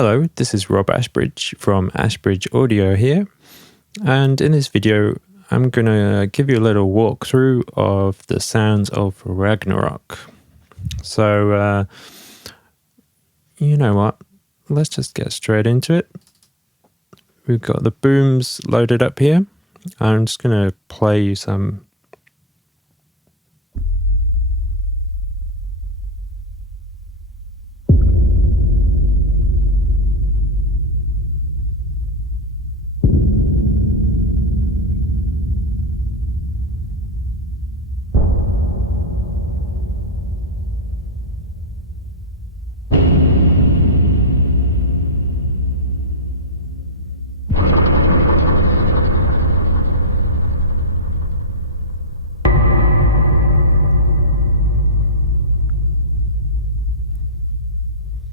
Hello, this is Rob Ashbridge from Ashbridge Audio here, and in this video I'm going to give you a little walkthrough of the sounds of Ragnarok. So, you know what, let's just get straight into it. We've got the booms loaded up here. I'm just going to play you some.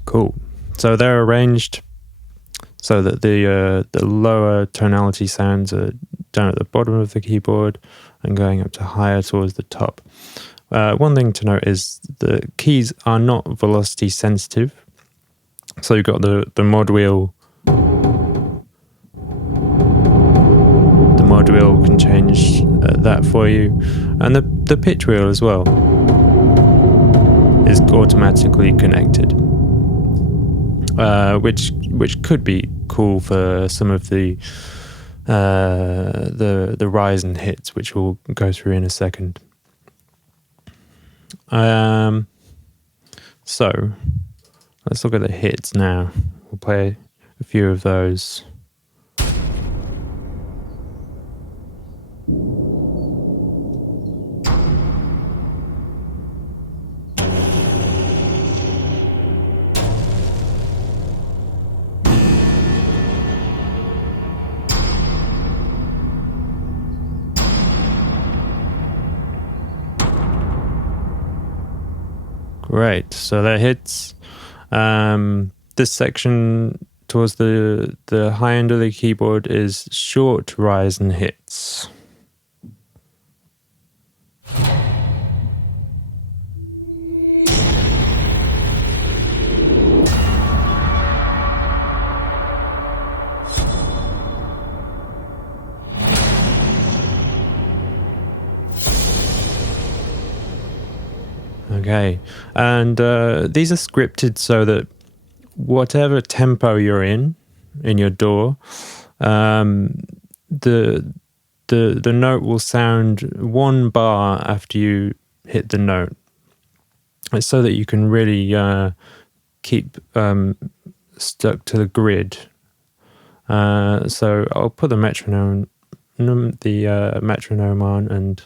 Cool. So they're arranged so that the lower tonality sounds are down at the bottom of the keyboard and going up to higher towards the top. One thing to note is the keys are not velocity sensitive. So you've got the mod wheel. The mod wheel can change that for you, and the pitch wheel as well is automatically connected. Which could be cool for some of the rise and hits, which we'll go through in a second. So let's look at the hits now. We'll play a few of those. Great, so that hits. This section towards the high end of the keyboard is short rise and hits. Okay, and these are scripted so that whatever tempo you're in your DAW, the note will sound one bar after you hit the note. It's so that you can really keep stuck to the grid. So I'll put the metronome on, and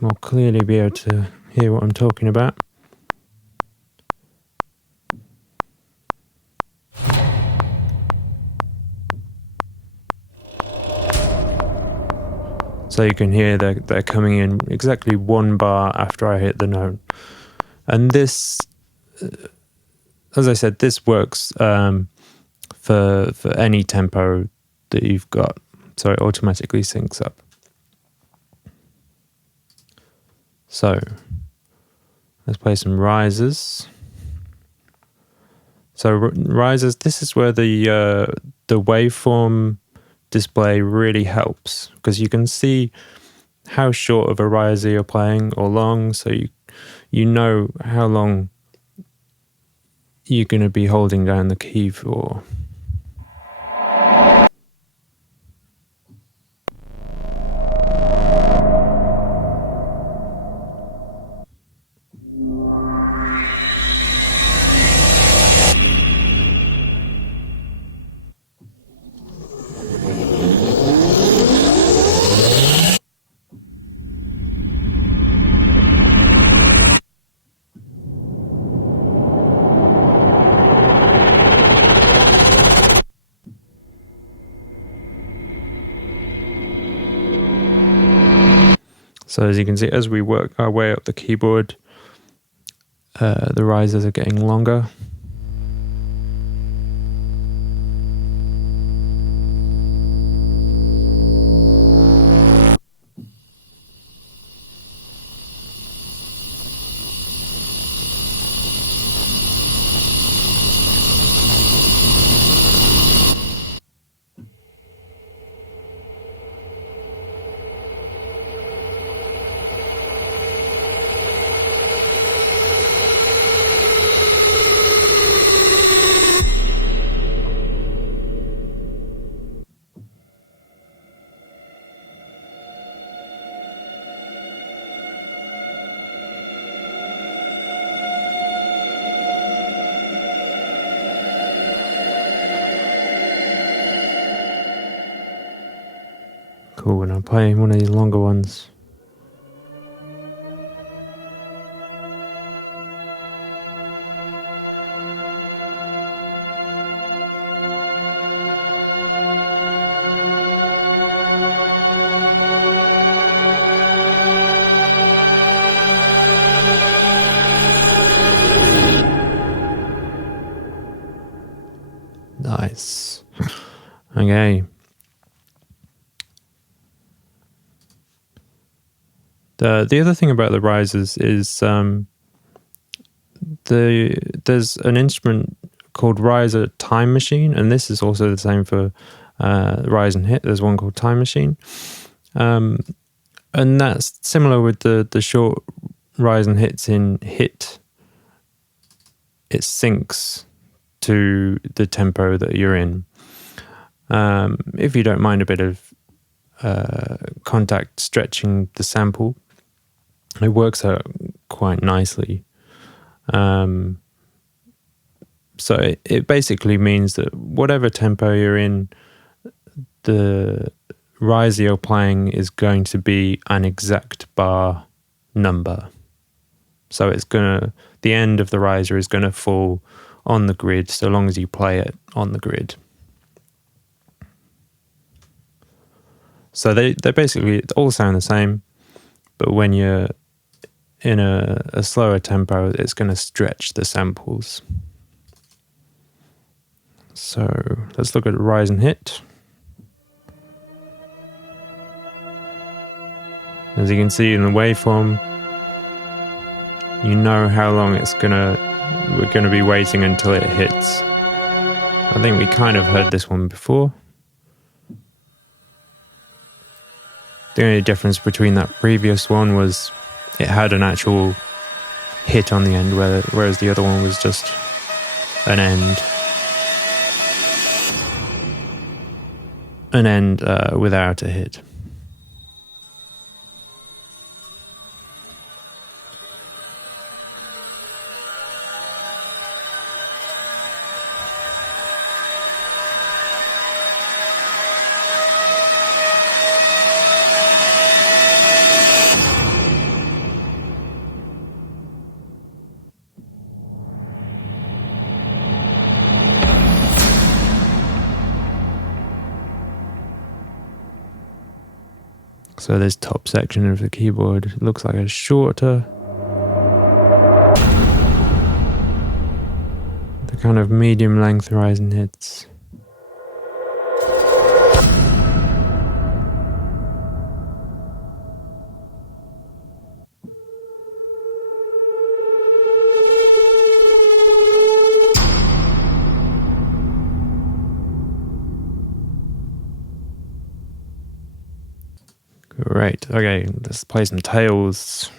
we'll clearly be able to hear what I'm talking about. So you can hear they're coming in exactly one bar after I hit the note. And this, as I said, this works for any tempo that you've got. So it automatically syncs up. So let's play some risers. So risers, this is where the waveform display really helps, because you can see how short of a riser you're playing or long, so you know how long you're going to be holding down the key for. So as you can see, as we work our way up the keyboard, the risers are getting longer. I'll play one of these longer ones. Nice. Okay. The other thing about the risers is there's an instrument called riser time machine, and this is also the same for rise and hit. There's one called time machine, and that's similar with the short rise and hits in hit. It syncs to the tempo that you're in. If you don't mind a bit of contact stretching the sample, it works out quite nicely. So it basically means that whatever tempo you're in, the riser you're playing is going to be an exact bar number. So the end of the riser is going to fall on the grid so long as you play it on the grid. So they basically all sound the same, but when you're in a slower tempo, it's going to stretch the samples. So let's look at rise and hit. As you can see in the waveform, you know how long we're gonna be waiting until it hits. I think we kind of heard this one before. The only difference between that previous one was it had an actual hit on the end, whereas the other one was just an end. An end without a hit. So this top section of the keyboard looks like a shorter, the kind of medium length rise and hits. Great, okay, let's play some tails.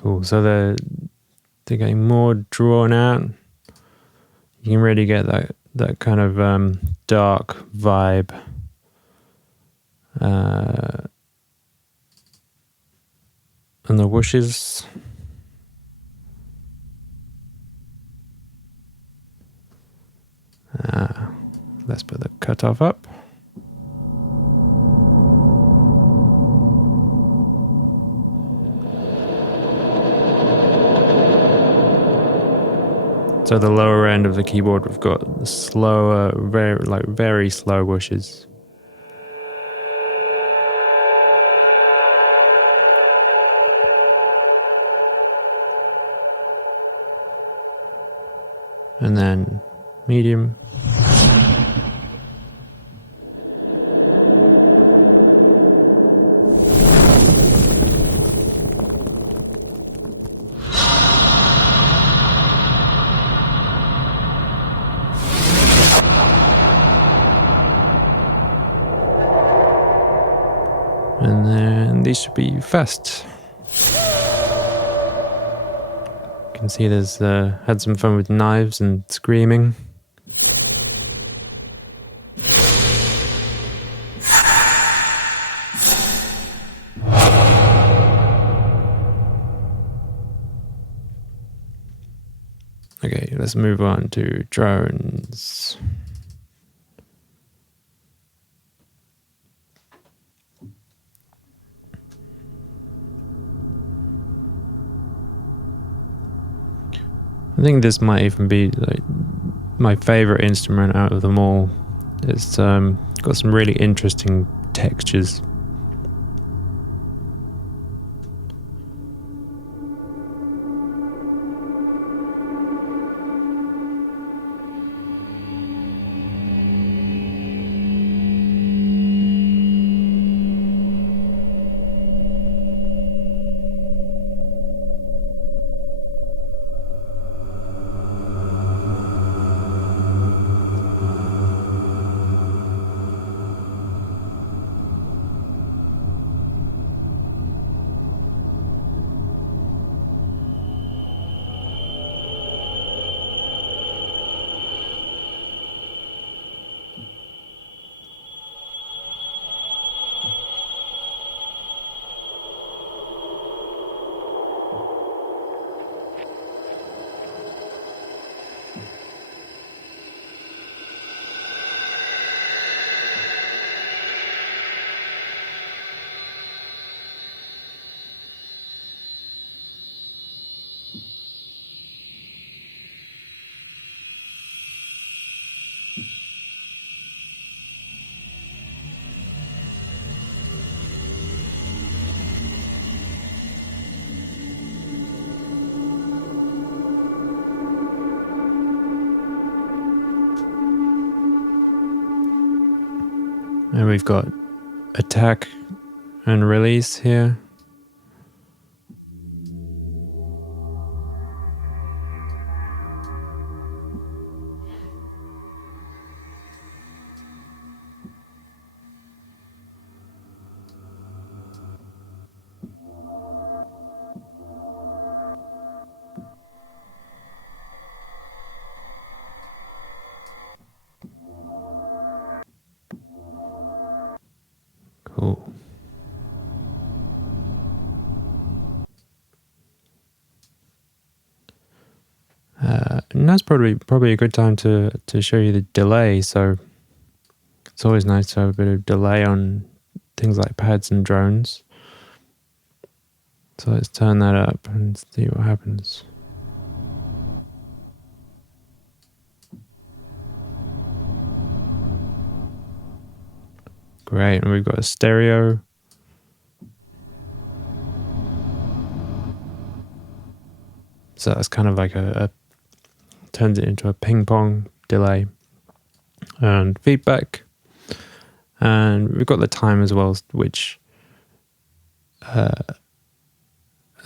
Cool, so they're getting more drawn out. You can really get that kind of dark vibe. And the whooshes. Let's put the cutoff up. So the lower end of the keyboard, we've got the slower, very slow whooshes. And then medium. And then these should be fast. You can see there's had some fun with knives and screaming. Okay, let's move on to drones. I think this might even be like my favorite instrument out of them all. It's got some really interesting textures. And we've got attack and release here. Cool. And that's probably a good time to show you the delay. So it's always nice to have a bit of delay on things like pads and drones. So let's turn that up and see what happens. Great, and we've got a stereo. So that's kind of like turns it into a ping pong delay. And feedback. And we've got the time as well, which, as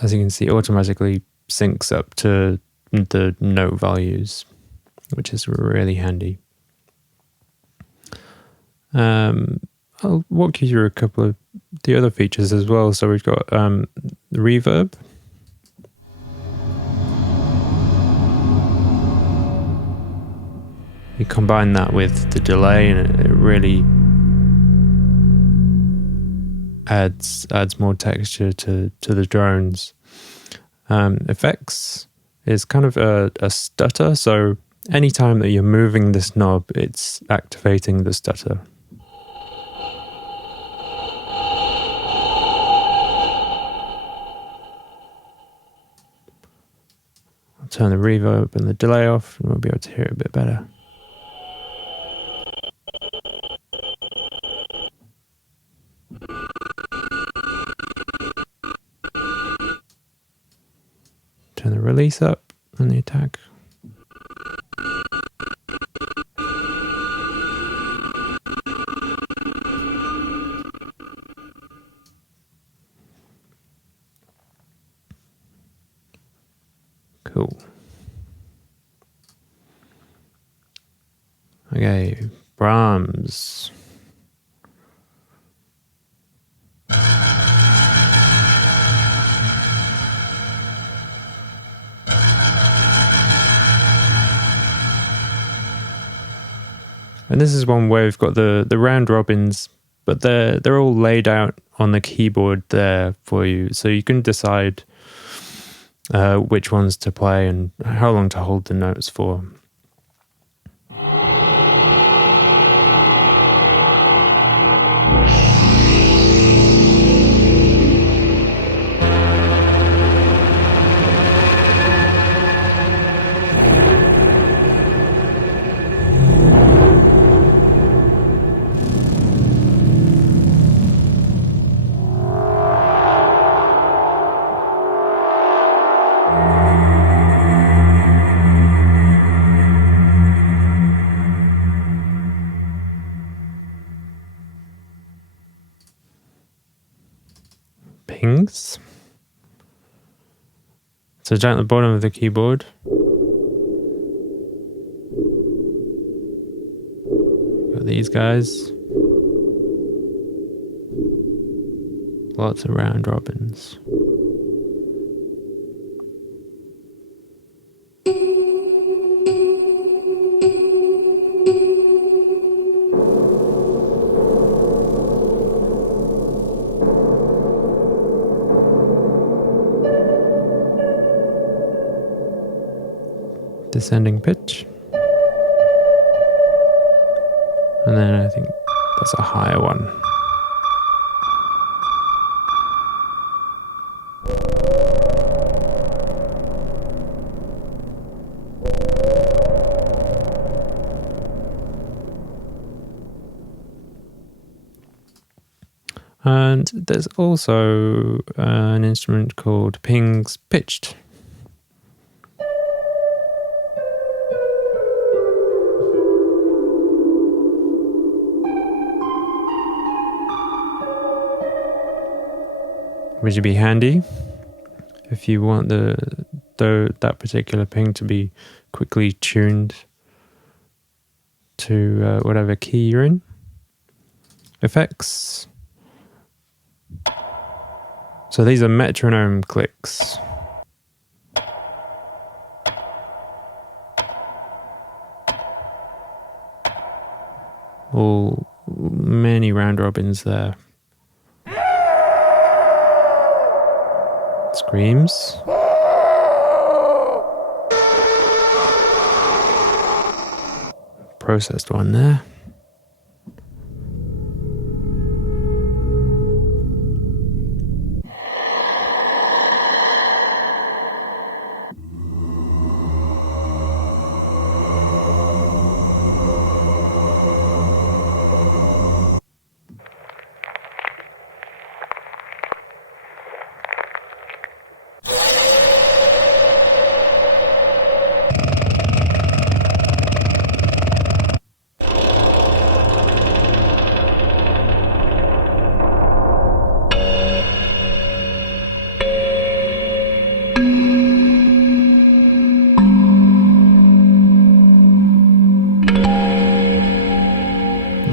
you can see, automatically syncs up to the note values, which is really handy. I'll walk you through a couple of the other features as well. So we've got the reverb. You combine that with the delay and it really adds more texture to the drones. Effects is kind of a stutter, so anytime that you're moving this knob, it's activating the stutter. I'll turn the reverb and the delay off and we'll be able to hear it a bit better. Turn the release up and the attack. Cool. Okay, Brahms. And this is one where we've got the round robins, but they're all laid out on the keyboard there for you, so you can decide which ones to play and how long to hold the notes for. Pings. So down at the bottom of the keyboard, got these guys. Lots of round robins. Descending pitch, and then I think that's a higher one. And there's also an instrument called pings pitched. Which would be handy if you want that particular ping to be quickly tuned to whatever key you're in. Effects. So these are metronome clicks. All many round robins there. Screams. Processed one there.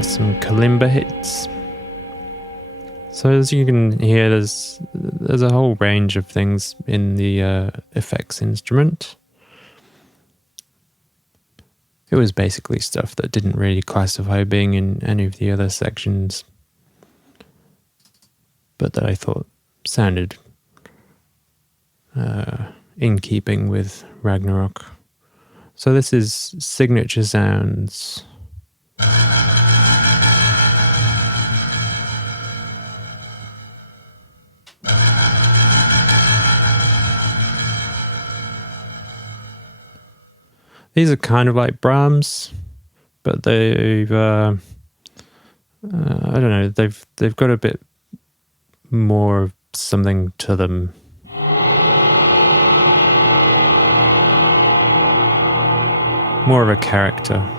Some kalimba hits. So as you can hear, there's a whole range of things in the effects instrument. It was basically stuff that didn't really classify being in any of the other sections, but that I thought sounded in keeping with Ragnarok. So this is signature sounds. These are kind of like Brahms, but they've I don't know, they've got a bit more of something to them. More of a character.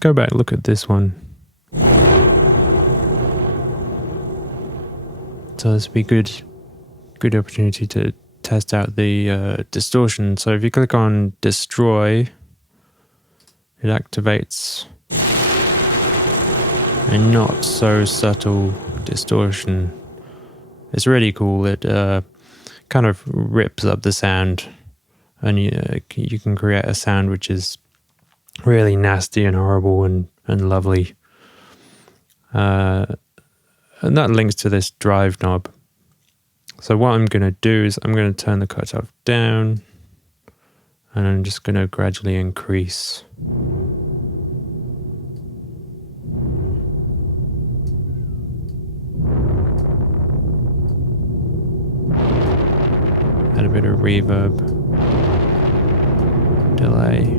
go back and look at this one. So this would be good opportunity to test out the distortion. So if you click on destroy, it activates a not so subtle distortion. It's really cool. It kind of rips up the sound, and you can create a sound which is really nasty and horrible and lovely. And that links to this drive knob. So what I'm going to do is I'm going to turn the cutoff down, and I'm just going to gradually increase. Add a bit of reverb, delay.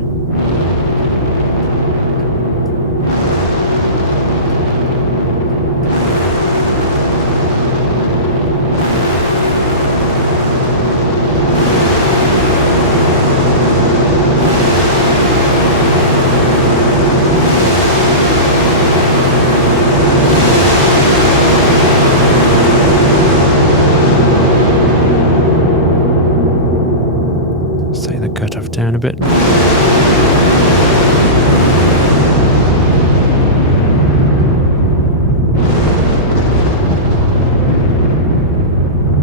Cutoff down a bit.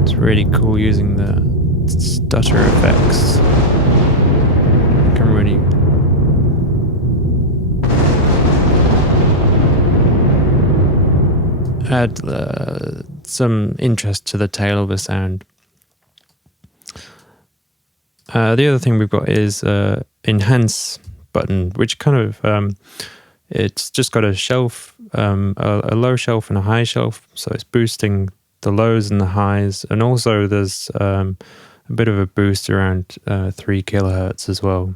It's really cool using the stutter effects. You can really add some interest to the tail of the sound. The other thing we've got is enhance button, which kind of it's just got a shelf, a low shelf and a high shelf, so it's boosting the lows and the highs, and also there's a bit of a boost around 3 kilohertz as well.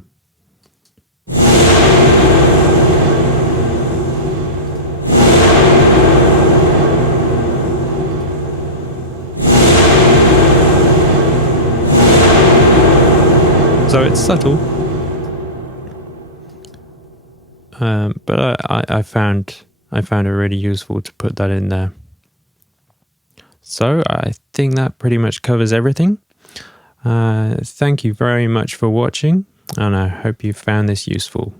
So it's subtle, but I found it really useful to put that in there. So I think that pretty much covers everything. Thank you very much for watching, and I hope you found this useful.